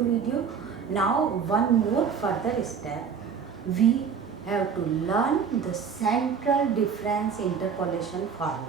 new video. Now one more further step, we have to learn the central difference interpolation formula.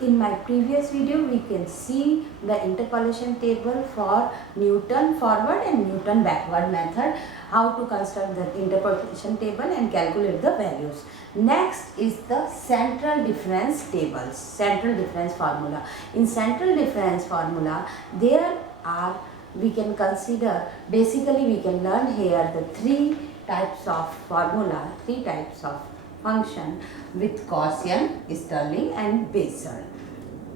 In my previous video, we can see the interpolation table for Newton forward and Newton backward method, how to construct the interpolation table and calculate the values. Next is the central difference tables, central difference formula. In central difference formula, there are, we can consider, basically we can learn here the three types of formula, three types of function with Gaussian, Stirling and Bessel.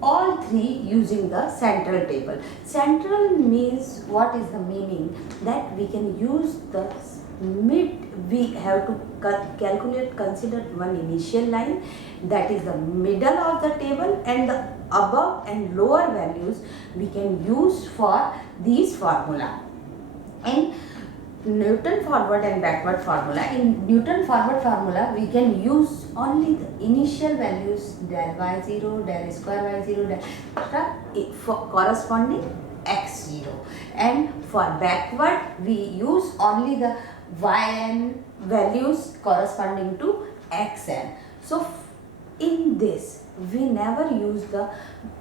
All three using the central table. Central means, what is the meaning? That we can use the we have to calculate, consider one initial line, that is the middle of the table, and the above and lower values we can use for these formula. And Newton forward and backward formula. In Newton forward formula, we can use only the initial values del y0, del square y0, del for corresponding x0. And for backward, we use only the yn values corresponding to xn. So in this, we never use the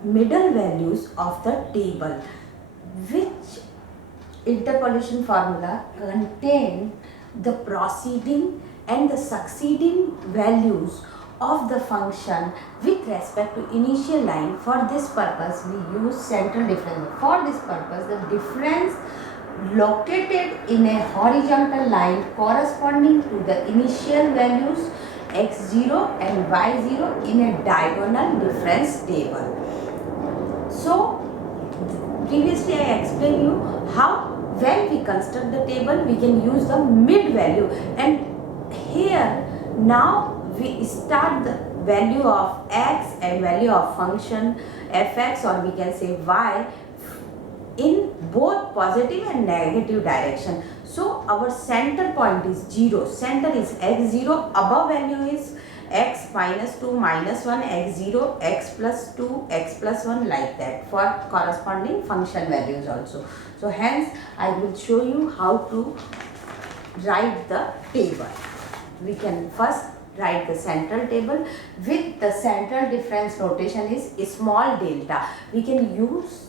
middle values of the table, which interpolation formula contain the preceding and the succeeding values of the function with respect to initial line. For this purpose, we use central difference. For this purpose, the difference located in a horizontal line corresponding to the initial values x0 and y0 in a diagonal difference table. So previously I explained you how when we construct the table we can use the mid value, and here now we start the value of x and value of function fx, or we can say y, in both positive and negative direction. So our center point is 0, center is x0, above value is x minus 2 minus 1 x0, x plus 2 x plus 1, like that for corresponding function values also. So hence I will show you how to write the table. We can first write the central table with the central difference notation is small delta. We can use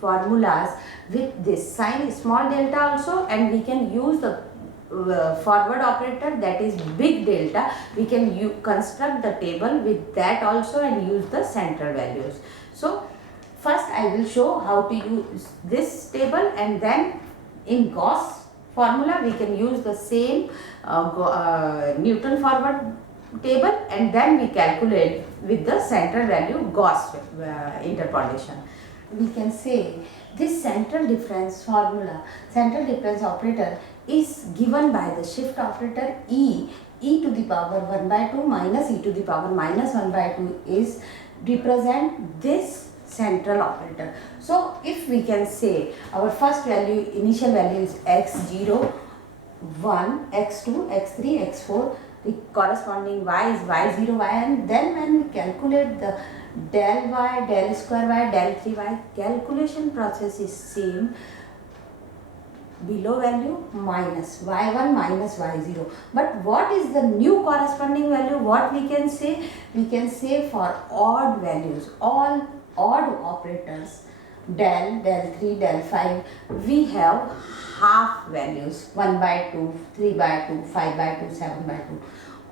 formulas with this sign small delta also, and we can use the forward operator, that is big delta. We can construct the table with that also and use the central values. So first I will show how to use this table, and then in Gauss formula we can use the same Newton forward table, and then we calculate with the central value Gauss interpolation. We can say this central difference formula, central difference operator, is given by the shift operator e to the power 1 by 2 minus e to the power minus 1 by 2 is represent this central operator. So if we can say our first value, initial value is x0, 1, x2, x3, x4, the corresponding y is y0, yn, then when we calculate the del y, del square y, del 3y, calculation process is same. Below value minus y1 minus y0. But what is the new corresponding value? What we can say? We can say for odd values, all odd operators, del, del 3, del 5, we have half values, 1 by 2, 3 by 2, 5 by 2, 7 by 2.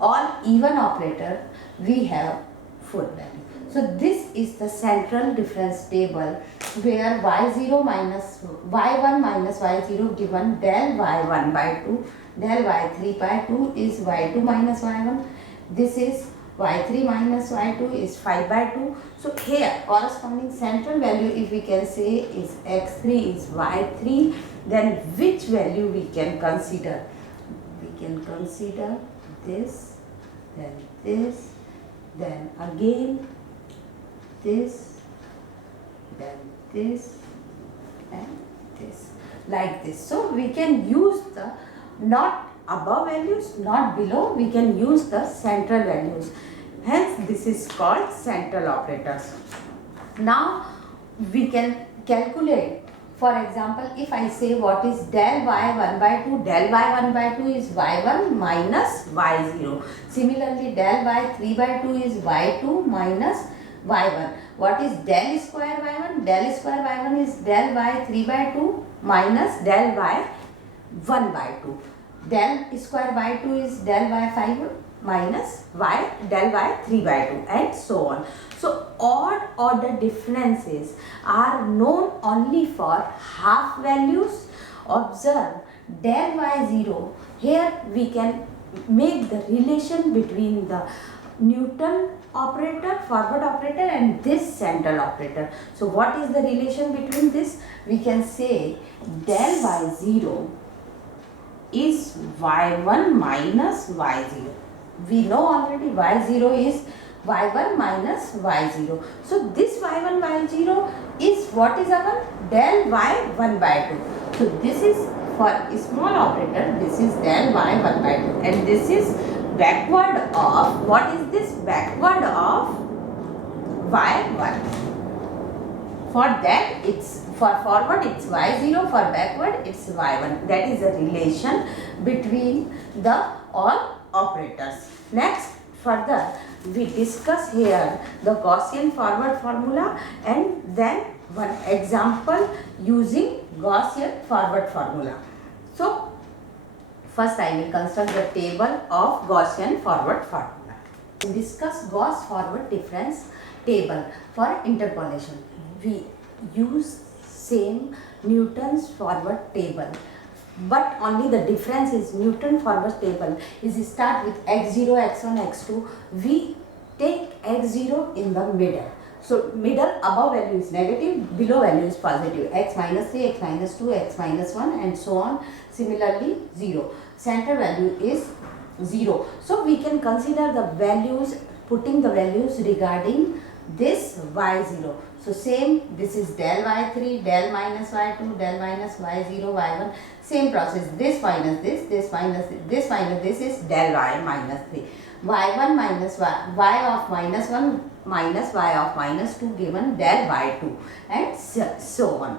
All even operator, we have full value. So this is the central difference table where y0 minus y1 minus y0 given del y1 by 2, del y3 by 2 is y2 minus y1. This is y3 minus y2 is 5 by 2. So here corresponding central value, if we can say, is x3 is y3, then which value we can consider? We can consider this, then again this, then this and this, like this. So we can use the not above values, not below, we can use the central values. Hence this is called central operators. Now we can calculate For example, if I say what is del y 1 by 2, del y 1 by 2 is y1 minus y0. Similarly, del y 3 by 2 is y2 minus y1. What is del square y1? Del square y1 is del y 3 by 2 minus del y 1 by 2. Del square y2 is del y 5 minus del y 3 by 2, and so on. So odd order differences are known only for half values. Observe del y0. Here we can make the relation between the Newton operator, forward operator, and this central operator. So what is the relation between this? We can say del y0 is y1 minus y0. We know already y0 is y1 minus y0. So this y1 y0 is what is our del y1 by 2. So this is for a small operator, this is del y1 by 2, and this is backward of, what is this? Backward of y1. For that it's, for forward it's y0, for backward it's y1. That is a relation between the all operators. Next, further we discuss here the Gaussian forward formula, and then one example using Gaussian forward formula. So first I will construct the table of Gaussian forward formula. Discuss Gauss forward difference table for interpolation. We use same Newton's forward table, but only the difference is Newton forward table is start with x0, x1, x2. We take x0 in the middle. So middle, above value is negative, below value is positive. X minus 3, x minus 2, x minus 1, and so on. Similarly 0. Center value is 0. So we can consider the values, putting the values regarding this y0. So same, this is del y3, del minus y2, del minus y0, y1. Same process, this minus this minus this minus this is del y minus 3. y1 minus y of minus 1 minus y of minus 2 given del y2, and so on.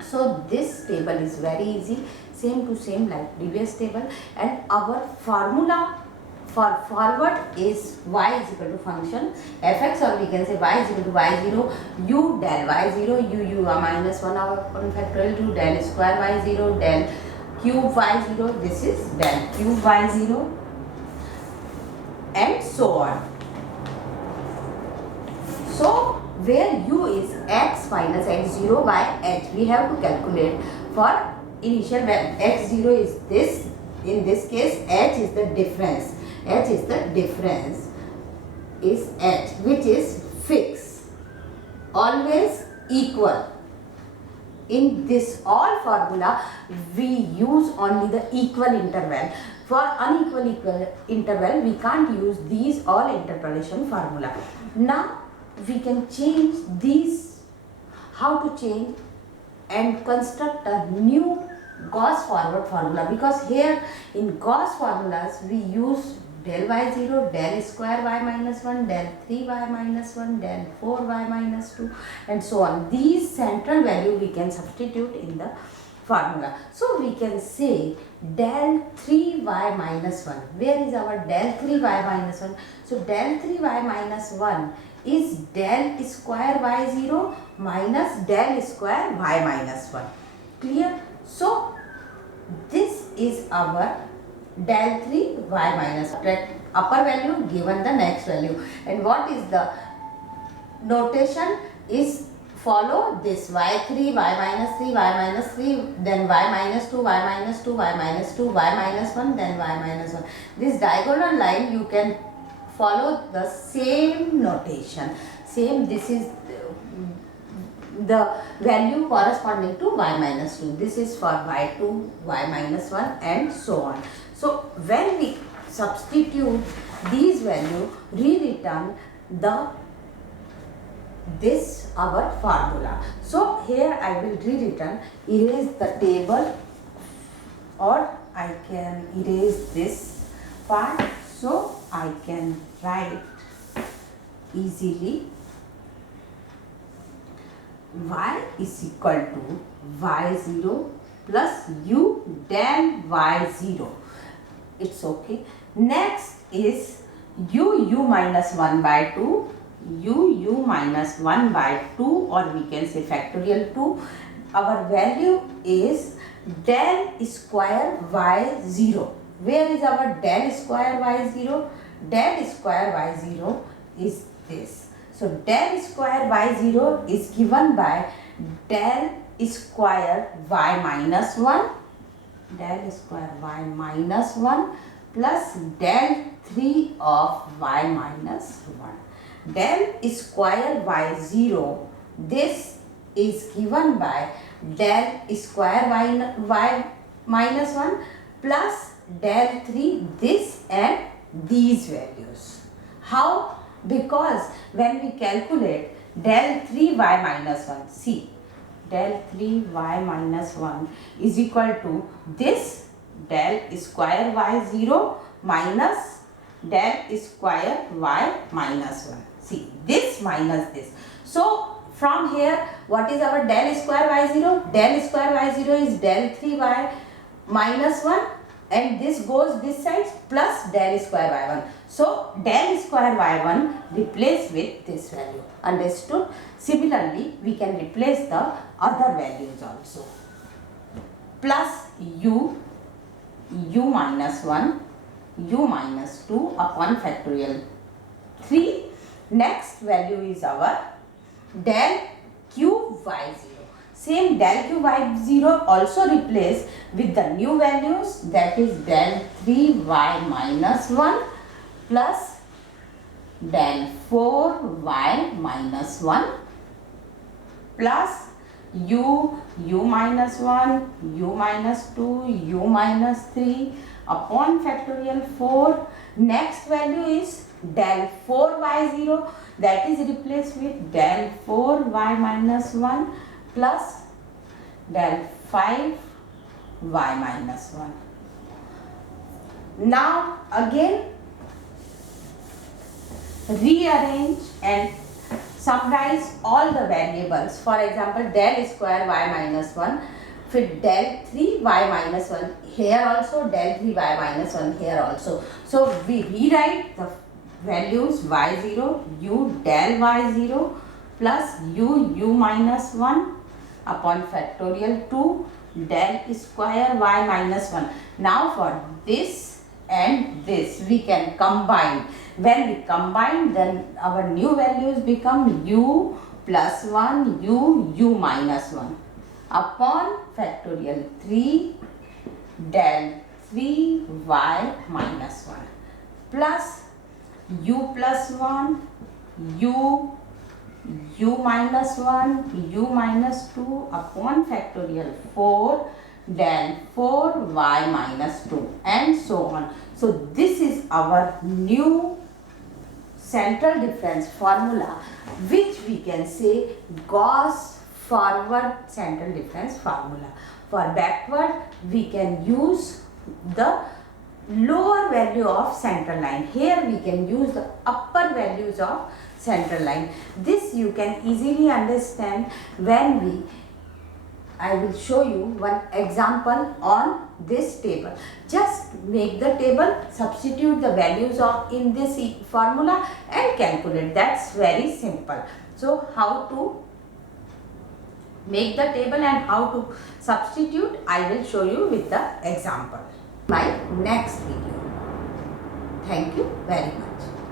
So this table is very easy, same to same like previous table, and our formula for forward is y is equal to function fx, or we can say y is equal to y0 u del y0 u minus 1 over 1 factorial to del square y0 del cube y0, this is del cube y0, and so on. So where u is x minus x0 by h, we have to calculate for initial when x0 is this, in this case h is the difference. H is the difference, is h, which is fixed, always equal. In this all formula, we use only the equal interval. For unequal interval, we can't use these all interpolation formula. Now we can change these, how to change and construct a new Gauss forward formula, because here in Gauss formulas we use del y0, del square y minus 1, del 3y minus 1, del 4y minus 2, and so on. These central value we can substitute in the formula. So we can say del 3y minus 1. Where is our del 3y minus 1? So del 3y minus 1 is del square y0 minus del square y minus 1. Clear? So this is our del 3 y minus 1. Upper value given the next value. And what is the notation is follow this y3, y minus 3, y minus 3, then y minus 2, y minus 2, y minus 2, y minus 1, then y minus 1. This diagonal line you can follow the same notation. Same, this is the value corresponding to y minus 2. This is for y2, y minus 1, and so on. So when we substitute these value, return the this our formula. So here I will return, erase the table, or I can erase this part, so I can write easily. y is equal to y0 plus u del y0. It's okay. Next is u minus 1 by 2, u minus 1 by 2, or we can say factorial 2. Our value is del square y0. Where is our del square y0? Del square y0 is this. So del square y0 is given by del square y minus 1, del square y minus 1 plus del 3 of y minus 1. Del square y0, this is given by del square y minus 1 plus del 3, this and these values. How? Because when we calculate del 3y minus 1, see, del 3y minus 1 is equal to this del square y0 minus del square y minus 1. See, this minus this. So from here, what is our del square y0? Del square y0 is del 3y minus 1, and this goes this side plus del square y1. So del square y1 replace with this value. Understood? Similarly, we can replace the other values also. Plus u minus 1, u minus 2 upon factorial 3. Next value is our del cube y0. Same del cube y0 also replace with the new values, that is del 3y minus 1 plus del 4y minus 1 plus u minus 1, u minus 2, u minus 3 upon factorial 4. Next value is del 4y0, that is replaced with del 4y minus 1 plus del 5y minus 1. Now again rearrange and summarize all the variables. For example, del square y minus 1, फिर del 3y minus 1 here also, del 3y minus 1 here also. So we rewrite the values y0, u del y0 plus u minus 1 upon factorial 2 del square y minus 1. Now for this and this we can combine. When we combine, then our new values become u plus 1, u minus 1 upon factorial 3 del 3y minus 1 plus u plus 1, u minus 1, u minus 2 upon factorial 4 del 4y minus 2 and so on. So this is our new central difference formula, which we can say Gauss forward central difference formula. For backward, we can use the lower value of central line. Here we can use the upper values of central line. This you can easily understand when I will show you one example on this table. Just make the table, substitute the values of in this formula and calculate. That's very simple. So how to make the table and how to substitute, I will show you with the example. My next video. Thank you very much.